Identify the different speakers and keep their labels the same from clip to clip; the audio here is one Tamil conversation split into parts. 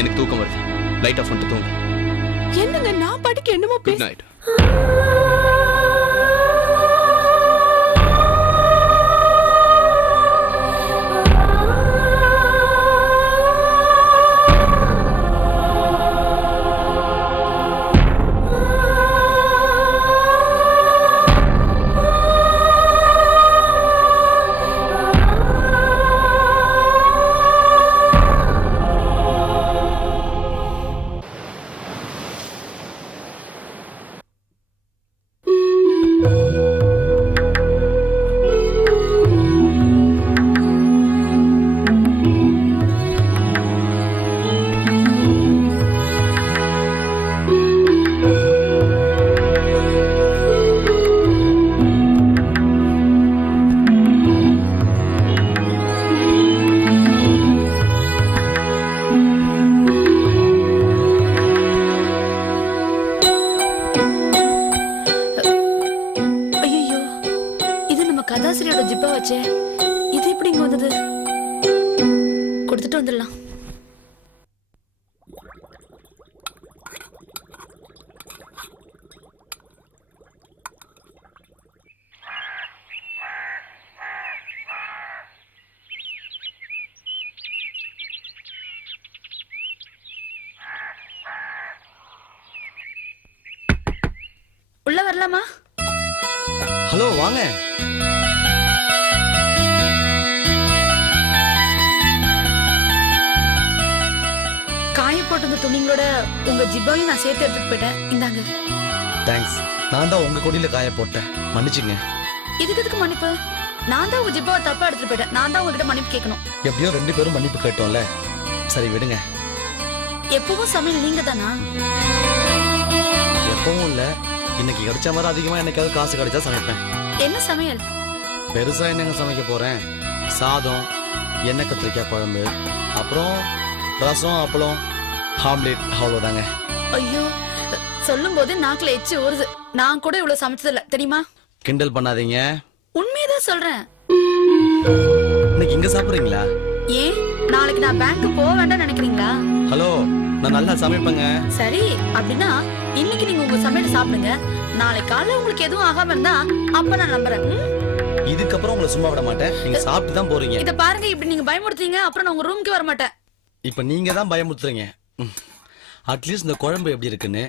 Speaker 1: எனக்கு தூக்கம் வருது. லைட் ஆஃப் பண்ணிட்டு தூங்கு.
Speaker 2: என்னங்க நான் பாட்டுக்கு என்னமோ
Speaker 1: குட் நைட்
Speaker 2: போச்சே இது எப்படி இங்க வந்தது? கொடுத்துட்டு வந்துடலாம். உள்ள வரலாமா?
Speaker 3: ஹலோ வாங்க.
Speaker 2: காய போட்டிருந்த துணிங்களோட உங்க ஜிப்பாவையும் நான் சேர்த்து எடுத்துட்டு போயிட்டேன். இந்தாங்க.
Speaker 3: தேங்க்ஸ் நான் தான் உங்க கொடியில காய போட்டேன். மன்னிச்சுங்க.
Speaker 2: இதுக்கு எதுக்கு மன்னிப்பு? நான் தான் உங்க ஜிப்பாவை தப்பா எடுத்துட்டு போயிட்டேன். நான் தான் உங்ககிட்ட மன்னிப்பு கேட்கணும்.
Speaker 3: எப்படியோ ரெண்டு பேரும் மன்னிப்பு கேட்டோம்ல. சரி விடுங்க.
Speaker 2: எப்பவும் சமையல் நீங்க தானா
Speaker 3: எப்பவும் இல்ல. இன்னைக்கு கிடைச்ச மாதிரி அதிகமா என்னைக்காவது காசு கிடைச்சா சமைப்பேன்.
Speaker 2: என்ன சமையல்?
Speaker 3: பெருசா என்னங்க சமைக்க போறேன்? சாதம் எண்ணெய் கத்திரிக்காய் குழம்பு அப்புறம் ரசம் அப்பளம் ஆம்லேட் அவ்வளோதாங்க
Speaker 2: ஐயோ சொல்லும் போது நாக்குல எச்சு ஊறுது. நான் கூட இவ்வளவு சமைச்சது இல்ல தெரியுமா?
Speaker 3: கிண்டல் பண்ணாதீங்க.
Speaker 2: உண்மையதான் சொல்றேன்.
Speaker 3: இன்னைக்கு இங்க சாப்பிடுறீங்களா?
Speaker 2: ஏன்? நாளைக்கு நான் பேங்க் போக வேண்டாம்னு நினைக்கிறீங்களா?
Speaker 3: ஹலோ நான் நல்லா சமைப்பேங்க.
Speaker 2: சரி அப்படின்னா இன்னைக்கு நீங்க உங்க சமையல் சாப்பிடுங்க. நாளைக்கு காலையில உங்களுக்கு எதுவும் ஆகாம இருந்தா அப்ப நான் நம்புறேன்?
Speaker 3: இதுக்கப்புறம் உங்களை சும்மா விட மாட்டேன். நீங்க சாப்பிட்டு தான் போறீங்க.
Speaker 2: இத பாருங்க இப்படி நீங்க பயமுறுத்தீங்க அப்புறம் நான் உங்க ரூமுக்கு வர மாட்டேன்
Speaker 3: இப்ப நீங்க தான் பயமுறுத்துறீங்க. அட்லீஸ்ட் இந்த குழம்பு எப்படி இருக்குன்னு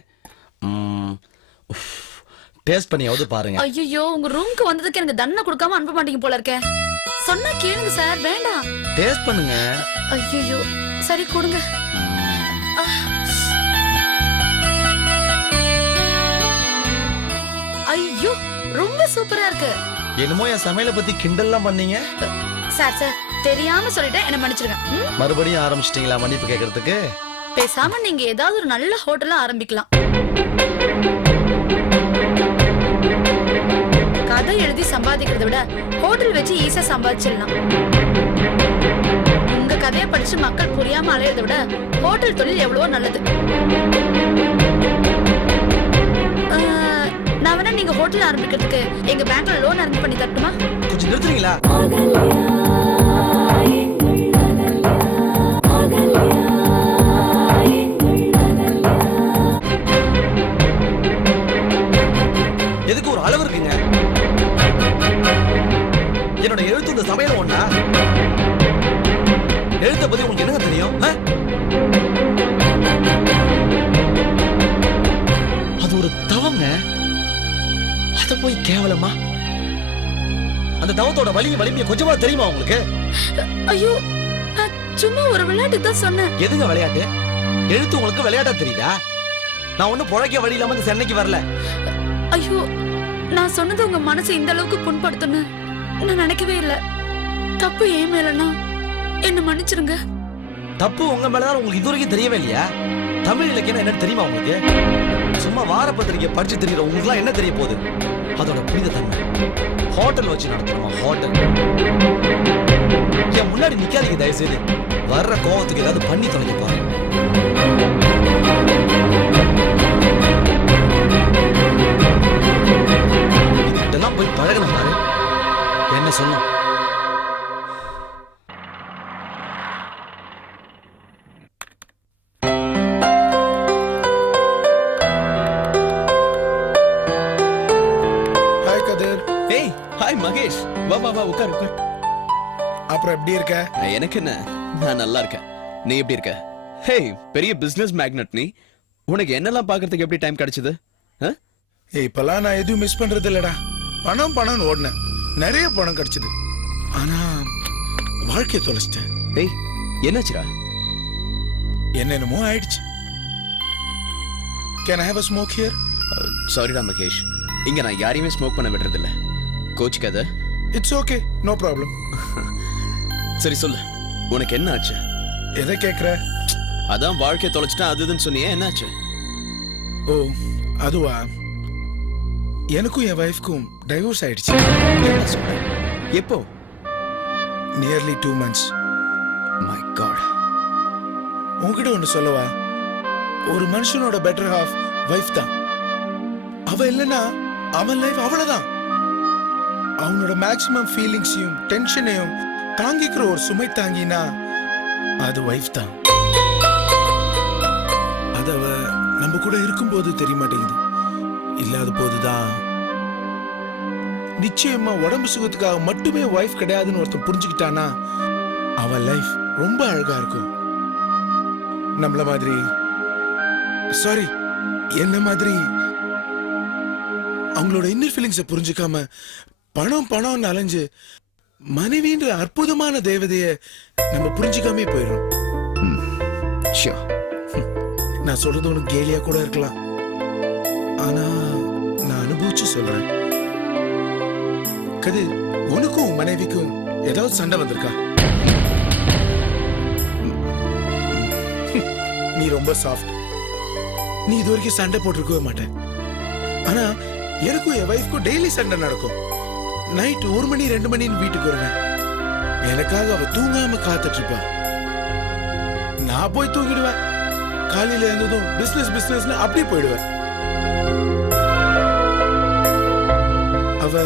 Speaker 3: டேஸ்ட் பண்ணியாவது பாருங்க.
Speaker 2: ஐயோ உங்க ரூமுக்கு வந்ததுக்கு எனக்கு தண்டனை கொடுக்காம அனுப்ப மாட்டீங்க போல இருக்கே. சொன்னா கேளுங்க சார் வேண்டாம்.
Speaker 3: டேஸ்ட் பண்ணுங்க.
Speaker 2: ஐயோ சரி கொடுங்க. ஐயோ ரொம்ப சூப்பரா இருக்கு.
Speaker 3: என்னமோ என் சமையலை பத்தி கிண்டல்லாம் பண்ணீங்க.
Speaker 2: சார் சார் தெரியாம சொல்லிட்டேன் என்ன மன்னிச்சிருங்க?
Speaker 3: மறுபடியும் ஆரம்பிச்சிட்டீங்களா மன்னிப்பு கேட்கறதுக்கு
Speaker 2: பேசாம நீங்க ஏதாவது ஒரு நல்ல ஹோட்டலா ஆரம்பிக்கலாம். கதை எழுதி சம்பாதிக்கிறதை விட ஹோட்டல் வச்சு ஈஸியா சம்பாதிச்சிடலாம். உங்க கதையை படிச்சு மக்கள் புரியாம அலையறதை விட ஹோட்டல் தொழில் எவ்வளவோ நல்லது. நான் வேணா நீங்க ஹோட்டல் ஆரம்பிக்கிறதுக்கு எங்க பேங்க்ல லோன் அரேஞ்ச் பண்ணி தரட்டுமா?
Speaker 3: கொஞ்சம் நிறுத்துறீங்களா? பத்தி உங்களுக்கு என்னங்க தெரியும்? அது ஒரு தவங்க. அத போய் கேவலமா? அந்த தவத்தோட வலிய வலிமைய கொஞ்சமா தெரியுமா உங்களுக்கு?
Speaker 2: ஐயோ சும்மா ஒரு விளையாட்டுக்கு தான் சொன்னேன்.
Speaker 3: எதுங்க விளையாட்டு? எழுத்து உங்களுக்கு விளையாட்டா தெரியுதா? நான் ஒண்ணும் புழைக்க வழி இல்லாம இந்த சென்னைக்கு வரல.
Speaker 2: ஐயோ நான் சொன்னது உங்க மனசை இந்த அளவுக்கு புண்படுத்துன்னு நான் நினைக்கவே இல்ல. தப்பு ஏன் மேலனா? என்ன மன்னிச்சிருங்க.
Speaker 3: தப்பு உங்க மேலதான் உங்களுக்கு இது வரைக்கும் தெரியவே இல்லையா? தமிழ் இலக்கியம் என்னன்னு தெரியுமா உங்களுக்கு? சும்மா வார பத்திரிக்கை படிச்சு தெரியற உங்களுக்கு என்ன தெரிய போகுது? அதோட புனித தன்மை ஹோட்டல் வச்சு நடத்தணுமா ஹோட்டல்? என் முன்னாடி நிக்காதீங்க தயவு செய்து வர்ற கோவத்துக்கு ஏதாவது பண்ணி தொலைக்க பாருங்க. இதெல்லாம் போய் பழகணும் பாரு. என்ன சொன்னோம்
Speaker 4: எப்படி இருக்க?
Speaker 1: எனக்கு என்ன நான் நல்லா இருக்கேன். நீ எப்படி இருக்க? ஹே பெரிய பிசினஸ் மேக்னட் நீ. உனக்கு என்னெல்லாம் பார்க்கறதுக்கு எப்படி டைம் கிடைச்சது?
Speaker 4: இப்பெல்லாம் நான் எதுவும் மிஸ் பண்றது இல்லடா. பணம் பணம்னு ஓடினேன். நிறைய பணம் கிடைச்சது. ஆனா வாழ்க்கைய தொலைச்சிட்டேன்.
Speaker 1: ஏய் என்னாச்சுடா?
Speaker 4: என்னென்னமோ ஆயிடுச்சு. Can I have a smoke here
Speaker 1: சாரிடா மகேஷ். இங்க நான் யாரையுமே ஸ்மோக் பண்ண விடுறது இல்ல கோச்சுக்காத.
Speaker 4: இட்ஸ் ஓகே நோ ப்ராப்ளம்
Speaker 1: சரி சொல்லு. உனக்கு என்ன ஆச்சு?
Speaker 4: எதை கேக்குற?
Speaker 1: அதான் வாழ்க்கைய தொலைச்சிட்டா அது இதுன்னு சொன்னியே என்னாச்சு?
Speaker 4: ஓ அதுவா? எனக்கும் என் ஒய்ஃப்க்கும் டைவோர்ஸ் ஆயிடுச்சு.
Speaker 1: என்ன சொல்ற? எப்போ?
Speaker 4: Nearly two months
Speaker 1: my God
Speaker 4: உன்கிட்ட ஒன்று சொல்லவா? ஒரு மனுஷனோட பெட்டர் ஹாஃப் வைஃப் தான். அவ இல்லைன்னா அவன் லைஃப் அவ்வளவுதான் அவனோட மேக்சிமம் ஃபீலிங்ஸையும் டென்ஷனையும் தாங்கிக்கிற ஒரு சுமை தாங்கினா அது வைஃப் தான். அது அவ நம்ம கூட இருக்கும்போது தெரிய மாட்டேங்குது இல்லாத போதுதான். நிச்சயமா உடம்பு சுகத்துக்காக மட்டுமே வைஃப் கிடையாதுன்னு ஒருத்தன் புரிஞ்சுக்கிட்டானா அவன் லைஃப் ரொம்ப அழகா இருக்கும். நம்மள மாதிரி சாரி என்ன மாதிரி அவங்களோட இன்னர் ஃபீலிங்ஸை புரிஞ்சுக்காம பணம் பணம்னு அலைஞ்சு மனைவின்ற அற்புதமான தேவதைய நம்ம புரிஞ்சுக்காமே போயிடும். நான் சொல்றது உனக்கு கேலியா கூட இருக்கலாம். ஆனா நான் அனுபவிச்சு சொல்றேன். கதிர் உனக்கும் உன் மனைவிக்கும் ஏதாவது சண்டை வந்திருக்கா? நீ ரொம்ப சாஃப்ட் நீ இது வரைக்கும் சண்டை போட்டிருக்கவே மாட்டேன். ஆனா எனக்கும் என் வைஃப்க்கும் டெய்லி சண்டை நடக்கும். நைட் ஒரு மணி ரெண்டு மணின்னு வீட்டுக்கு வருவேன். எனக்காக அவ தூங்காம காத்துட்டு இருப்பா நான் போய் தூங்கிடுவேன். காலையில இருந்ததும் பிசினஸ் பிசினஸ்னு அப்படியே போயிடுவேன். அவ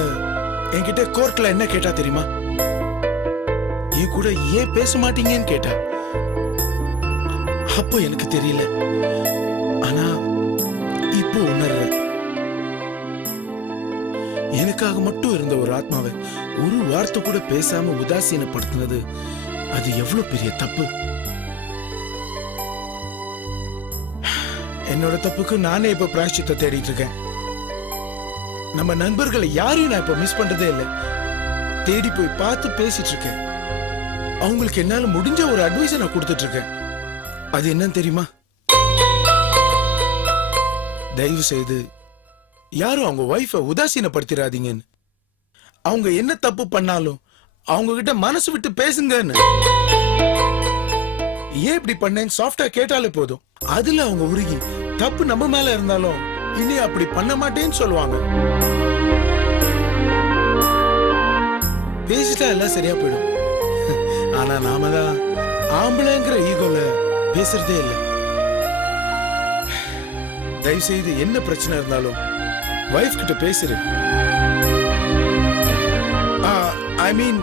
Speaker 4: என்கிட்ட கோர்ட்ல என்ன கேட்டா தெரியுமா? என் கூட ஏன் பேச மாட்டீங்கன்னு கேட்டா. அப்போ எனக்கு தெரியல. ஆனா இப்போ உணர்றேன். எனக்காக மட்டும் இருந்த ஒரு ஆத்மாவை ஒரு வார்த்தை கூட பேசாம உதாசீனப்படுத்தினது. அது எவ்வளவு பெரிய தப்பு? என்னோட தப்புக்கு நானே இப்ப பிராய்ச்சித்த தேடிட்டு இருக்கேன். நம்ம நண்பர்களை யாரையும் நான் இப்ப மிஸ் பண்றதே இல்லை. தேடி போய் பார்த்து பேசிட்டு இருக்கேன். அவங்களுக்கு என்னால முடிஞ்ச ஒரு அட்வைஸை நான் கொடுத்துட்டு இருக்கேன். அது என்னன்னு தெரியுமா? தயவு செய்து யாரும் அவங்க ஒய்ஃபை உதாசீனப்படுத்திடாதீங்கன்னு அவங்க என்ன தப்பு பண்ணாலும் அவங்க கிட்ட மனசு விட்டு பேசுங்கன்னு. ஏன் இப்படி பண்ணேன்னு சாஃப்டா கேட்டாலே போதும். அதுல அவங்க உருகி தப்பு நம்ம மேல இருந்தாலும் இனி அப்படி பண்ண மாட்டேன்னு சொல்லுவாங்க. பேசிட்டா எல்லாம் சரியா போயிடும். ஆனா நாம தான் ஆம்பளைங்கிற ஈகோல பேசுறதே இல்லை. தயவு செய்து என்ன பிரச்சனை இருந்தாலும் வைஃப் கிட்ட பேசுரு. ஐ மீன்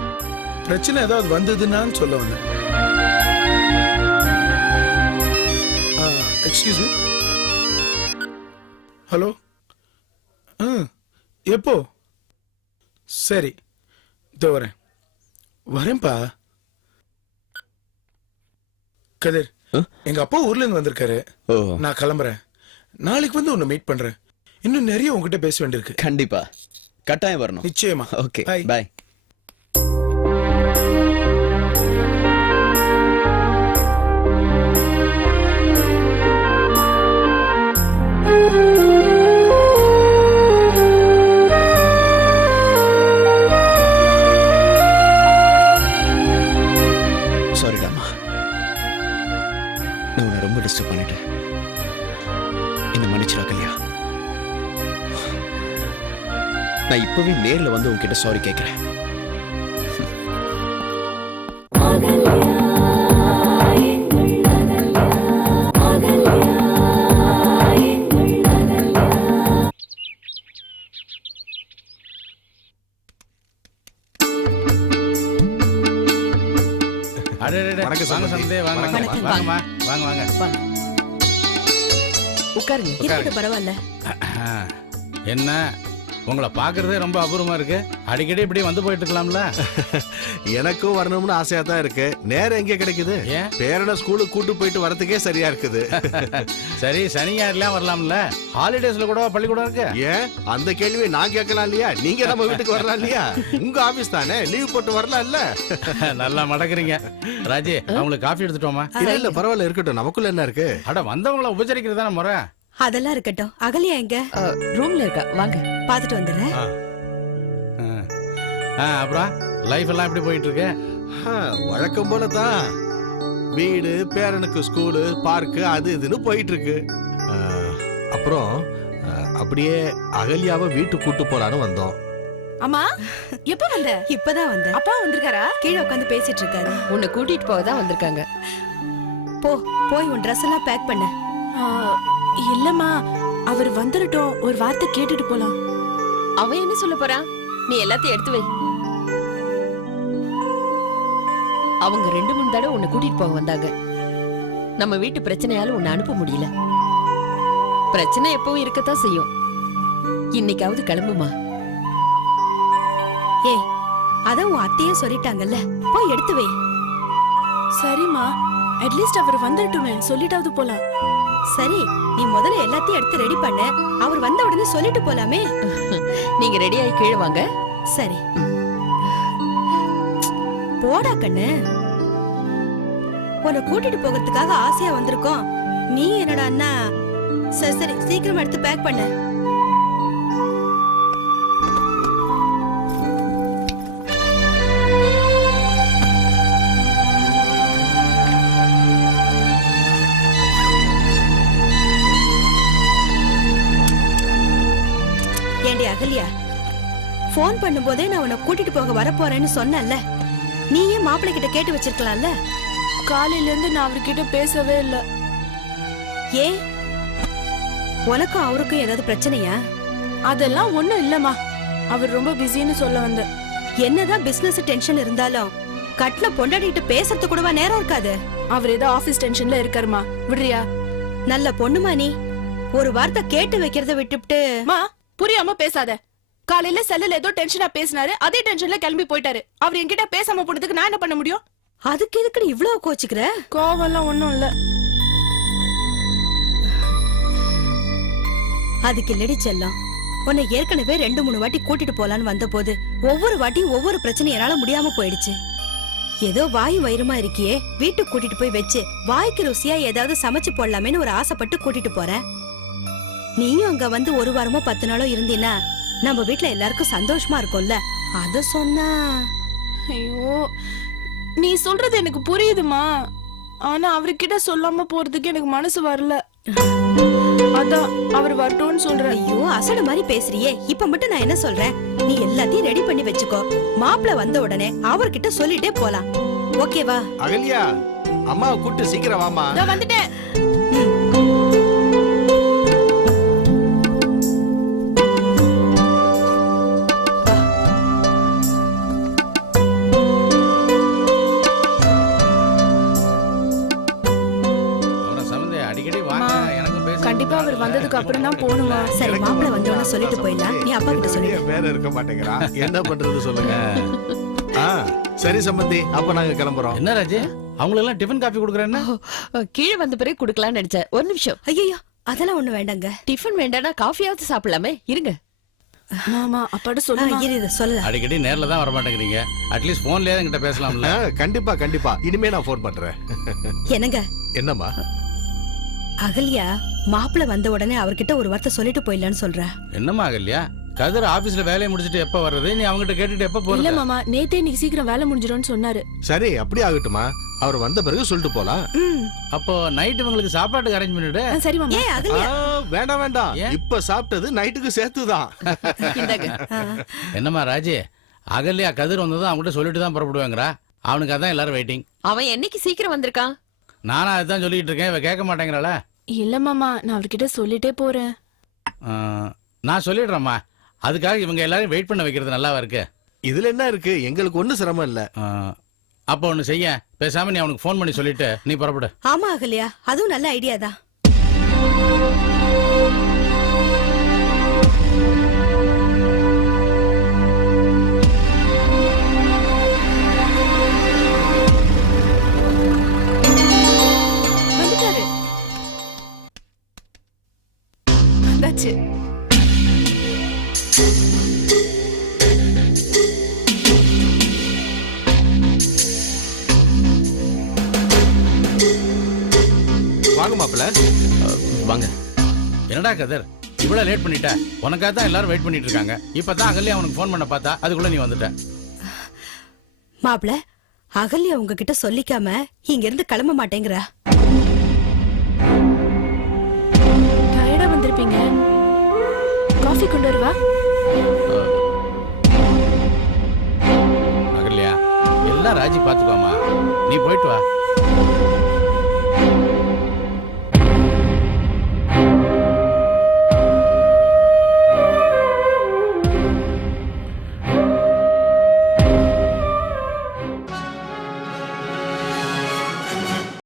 Speaker 4: பிரச்சனை ஏதாவது வந்ததுன்னான்னு சொல்ல வந்தேன். எக்ஸ்கியூஸ் மீ ஹலோ ஆ எப்போ? சரி இதோ வரேன். வரேன்ப்பா. கதிர்? எங்க அப்பா ஊர்ல இருந்து வந்திருக்காரு. நான் கிளம்புறேன். நாளைக்கு வந்து உன்னை மீட் பண்றேன். இன்னும் நிறைய உங்ககிட்ட பேச வேண்டியிருக்கு.
Speaker 1: கண்டிப்பா. கட்டாயம் வரணும்.
Speaker 4: நிச்சயமா.
Speaker 1: Okay
Speaker 4: Bye.
Speaker 1: பாய் நான் இப்பவே நேர்ல வந்து உன்கிட்ட சாரி கேட்கிறேன்
Speaker 5: அடடடட, வாங்க. சந்தே வாங்க வாங்க
Speaker 6: வணக்கம்,
Speaker 5: வாங்கம்மா வாங்க வாங்க.
Speaker 6: உட்காருங்க. பரவாயில்ல?
Speaker 5: என்ன? உங்களை பார்க்கறதே ரொம்ப அபூர்வமா இருக்கு. அடிக்கடி இப்படி வந்து போயிட்டு இருக்கலாம்ல
Speaker 6: எனக்கும் வரணும்னு ஆசையா தான் இருக்கு. நேரம் எங்க கிடைக்குது?
Speaker 5: ஏன்?
Speaker 6: பேரனை ஸ்கூலுக்கு கூட்டு போயிட்டு வரதுக்கே சரியா இருக்குது.
Speaker 5: சரி சனி ஞாயிறுலாம் வரலாம்ல? ஹாலிடேஸ்ல கூட பள்ளிக்கூடம் இருக்கு.
Speaker 6: ஏன்? அந்த கேள்வியை நான் கேட்கலாம் இல்லையா? நீங்க நம்ம வீட்டுக்கு வரலாம் இல்லையா? உங்க ஆபீஸ் தானே? லீவ் போட்டு வரலாம் இல்ல
Speaker 5: நல்லா மடக்குறீங்க. ராஜி அவங்களுக்கு காஃபி எடுத்துட்டோமா?
Speaker 6: இல்ல இல்ல பரவாயில்ல இருக்கட்டும். நமக்குள்ள என்ன இருக்கு?
Speaker 5: அட வந்தவங்கள உபச்சரிக்கிறது தானே முறை?
Speaker 7: அதெல்லாம் இருக்கட்டும். அகலியா எங்க?
Speaker 8: ரூம்ல இருக்கா. வாங்க.
Speaker 7: பாத்துட்டு வந்துடுறேன்.
Speaker 5: ஆ. ஆ, அப்புறம்? லைஃப் எல்லாம் எப்படி போயிட்டு இருக்கு
Speaker 6: வழக்கம் போல தான். வீடு பேரனுக்கு ஸ்கூலு பார்க்கு அது இதுன்னு போயிட்டு இருக்கு அப்புறம் அப்படியே அகல்யாவை வீட்டுக்கு கூட்டு போலான்னு வந்தோம்.
Speaker 9: அம்மா எப்ப வந்த?
Speaker 7: இப்பதான் வந்தேன்.
Speaker 9: அப்பா வந்திருக்காரா?
Speaker 7: கீழே உட்காந்து பேசிட்டு இருக்காரு.
Speaker 8: உன்னை கூட்டிட்டு போக தான் வந்திருக்காங்க.
Speaker 7: போ போய் உன் ட்ரெஸ் எல்லாம் பேக் பண்ண.
Speaker 9: ஆ, இல்லம்மா அவர் வந்துடட்டும். ஒரு வார்த்தை கேட்டுட்டு போலாம்.
Speaker 8: அவன் என்ன சொல்ல போறான்? நீ எல்லாத்தையும் எடுத்து வை. அவங்க ரெண்டு மூணு தடவை உன்னை கூட்டிட்டு போக வந்தாங்க. நம்ம வீட்டு பிரச்சனையால உன்னை அனுப்ப முடியல. பிரச்சனை எப்பவும் இருக்கத்தான் செய்யும். இன்னைக்காவது கிளம்புமா?
Speaker 7: ஏய் அதான் உன் அத்தையும் சொல்லிட்டாங்கல்ல. போய் எடுத்து வை.
Speaker 9: சரிம்மா அட்லீஸ்ட் அவர் வந்துடட்டுமே. சொல்லிட்டாவது போலாம்.
Speaker 7: சரி நீ முதல்ல எல்லாத்தையும் எடுத்து ரெடி பண்ண. அவர் வந்த உடனே சொல்லிட்டு போலாமே.
Speaker 8: நீங்க ரெடி ஆகி கீழே வாங்க.
Speaker 7: சரி. போடா கண்ணு. உன்னை கூட்டிட்டு போகிறதுக்காக ஆசையா வந்திருக்கோம். நீ என்னடா அண்ணா. சரி சரி சீக்கிரம் எடுத்து பேக் பண்ண. அகல்யா ஃபோன் பண்ணும்போதே நான் உன்னை கூட்டிட்டு போக வரப்போறேன்னு சொன்னேன்ல. நீ ஏன் மாப்பிள்ளை கிட்ட கேட்டு வச்சிருக்கலாம்ல?
Speaker 9: காலையில இருந்து நான் அவர்கிட்ட பேசவே இல்ல.
Speaker 7: ஏன்? உனக்கும் அவருக்கும் ஏதாவது பிரச்சனையா?
Speaker 9: அதெல்லாம் ஒண்ணும் இல்லம்மா. அவர் ரொம்ப பிஸின்னு சொல்ல வந்த
Speaker 7: என்னதான் பிசினஸ் டென்ஷன் இருந்தாலும் கட்ல பொண்டாடிட்டு பேசுறது கூடவா நேரம் இருக்காது?
Speaker 9: அவர் ஏதோ ஆபீஸ் டென்ஷன்ல இருக்காருமா விடுறியா?
Speaker 7: நல்ல பொண்ணுமா நீ. ஒரு வார்த்தை கேட்டு வைக்கிறத விட்டுவிட்டு
Speaker 9: மா புரியாம பேசாத. காலையில செல்லுல ஏதோ டென்ஷனா பேசினாரு அதே டென்ஷன்ல கிளம்பி போயிட்டாரு. அவர் என்கிட்ட பேசாம போனதுக்கு நான் என்ன பண்ண முடியும்?
Speaker 7: அதுக்கு எதுக்கு இவ்வளவு கோச்சுக்கிற?
Speaker 9: கோவம்லாம் ஒண்ணும் இல்ல.
Speaker 7: அதுக்கு இல்லடி செல்லம். உன்னை ஏற்கனவே ரெண்டு மூணு வாட்டி கூட்டிட்டு போலான்னு வந்த போது ஒவ்வொரு வாட்டியும் ஒவ்வொரு பிரச்சனை என்னால முடியாம போயிடுச்சு. ஏதோ வாய் வயிறுமா இருக்கியே வீட்டுக்கு கூட்டிட்டு போய் வச்சு வாய்க்கு ருசியா ஏதாவது சமைச்சு போடலாமேன்னு ஒரு ஆசைப்பட்டு கூட்டிட்டு போறேன். நீயும் அங்க வந்து ஒரு வாரமோ பத்து நாளோ இருந்தீன்னா நம்ம வீட்ல எல்லாருக்கும் சந்தோஷமா இருக்கும்ல. அத சொன்னா.
Speaker 9: ஐயோ நீ சொல்றது எனக்கு புரியுதுமா. ஆனா அவர்கிட்ட சொல்லாம போறதுக்கு எனக்கு மனசு வரல. அதான் அவர் வரட்டும்னு சொல்றேன்.
Speaker 7: ஐயோ அசடு மாதிரி பேசுறியே. இப்ப மட்டும் நான் என்ன சொல்றேன்? நீ எல்லாத்தையும் ரெடி பண்ணி வச்சுக்கோ. மாப்பிள வந்த உடனே அவர்கிட்ட சொல்லிட்டே போலாம். ஓகேவா?
Speaker 6: அகல்யா அம்மாவை கூட்டு சீக்கிரம் வாமா
Speaker 9: நான் வந்துட்டேன். வந்ததுக்கு அப்புறம் தான் போகணுமா
Speaker 7: சரி மாப்பிள வந்த உடனே சொல்லிட்டு போயிடலாம். நீ அப்பா கிட்ட சொல்லு.
Speaker 6: வேற இருக்க மாட்டேங்கிறான் என்ன பண்றது சொல்லுங்க. ஆ சரி சம்பந்தி அப்ப நாங்க கிளம்புறோம்.
Speaker 5: என்ன ராஜி? அவங்களெல்லாம் டிஃபன் காஃபி கொடுக்குறேன்னா
Speaker 8: கீழே வந்த பிறகு குடுக்கலாம்னு நினைச்சேன். ஒரு நிமிஷம்.
Speaker 7: ஐயோ அதெல்லாம் ஒண்ணு வேண்டாங்க.
Speaker 8: டிஃபன் வேண்டாம்னா காஃபியாவது சாப்பிடலாமே. இருங்க.
Speaker 9: மாமா அப்பாட்ட
Speaker 7: இரு சொல்லலாம்
Speaker 5: அடிக்கடி நேர்ல தான் வர மாட்டேங்கிறீங்க அட்லீஸ்ட் போன்லயே என்கிட்ட பேசலாம்ல.
Speaker 6: கண்டிப்பா கண்டிப்பா. இனிமே நான் ஃபோன் பண்றேன்.
Speaker 7: என்னங்க?
Speaker 6: என்னம்மா?
Speaker 7: அகல்யா? மாப்பிள வந்த உடனே அவர்கிட்ட ஒரு வார்த்தை சொல்லிட்டு போயிடலான்னு சொல்றா
Speaker 5: என்னம்மா இல்லையா கதிர் ஆபீஸ்ல வேலையை முடிச்சிட்டு எப்ப வர்றது? நீ அவங்ககிட்ட கேட்டுட்டு எப்ப
Speaker 9: இல்ல
Speaker 5: போறது
Speaker 9: மாமா நேத்தே இன்னைக்கு சீக்கிரம் வேலை முடிஞ்சிடும்னு சொன்னாரு.
Speaker 6: சரி அப்படி ஆகட்டுமா? அவர் வந்த பிறகு சொல்லிட்டு போலாம்.
Speaker 9: ம்.
Speaker 5: அப்போ நைட் இவங்களுக்கு சாப்பாட்டுக்கு அரேஞ்ச் பண்ணிவிடு.
Speaker 9: ஆ, சரி மாமா.
Speaker 6: ஆ,
Speaker 7: அகல்யா.
Speaker 6: வேண்டாம் வேண்டாம்.
Speaker 5: ஏன்?
Speaker 6: இப்ப சாப்பிட்டது நைட்டுக்கு சேர்த்துதான்.
Speaker 5: என்னம்மா ராஜி? அகல்யா கதிர் வந்ததும் அவங்ககிட்ட சொல்லிட்டு தான் புறப்படுவாங்கறா. அவனுக்கு அதான் எல்லாரும் வெயிட்டிங்
Speaker 8: அவன் என்னைக்கு சீக்கிரம் வந்திருக்கான்?
Speaker 5: நானும் அதுதான் சொல்லிட்டு இருக்கேன். இவ கேட்க மாட்டேங்கிறாள.
Speaker 9: இல்ல மாமா நான் அவர்கிட்ட சொல்லிட்டே போறேன்.
Speaker 5: நான் சொல்லிடுறேம்மா. அதுக்காக இவங்க எல்லாரும் வெயிட் பண்ண வைக்கிறது நல்லாவா இருக்கு?
Speaker 6: இதுல என்ன இருக்கு? எங்களுக்கு ஒண்ணும் சிரமம் இல்ல.
Speaker 5: ஆ, அப்போ ஒன்று செய்ய. பேசாம நீ அவனுக்கு ஃபோன் பண்ணி சொல்லிட்டு நீ புறப்படு.
Speaker 7: ஆமா அகல்யா. அதுவும் நல்ல ஐடியா தான்.
Speaker 5: இவ்வளவு லேட் பண்ணிட்ட. உனக்காக தான் எல்லாரும் வெயிட் பண்ணிட்டு இருக்காங்க. இப்பதான் அகல்யா அவனுக்கு ஃபோன் பண்ண பார்த்தா அதுக்குள்ள நீ வந்துட்ட.
Speaker 7: மாப்பிள அகல்யா உங்ககிட்ட சொல்லிக்காம இங்க இருந்து கிளம்ப மாட்டேங்கிறா.
Speaker 9: டயர்டா வந்திருப்பீங்க. காஃபி கொண்டு வருவா?
Speaker 5: அகல்யா எல்லாம் ராஜி பாத்துக்கோமா நீ போயிட்டு வா.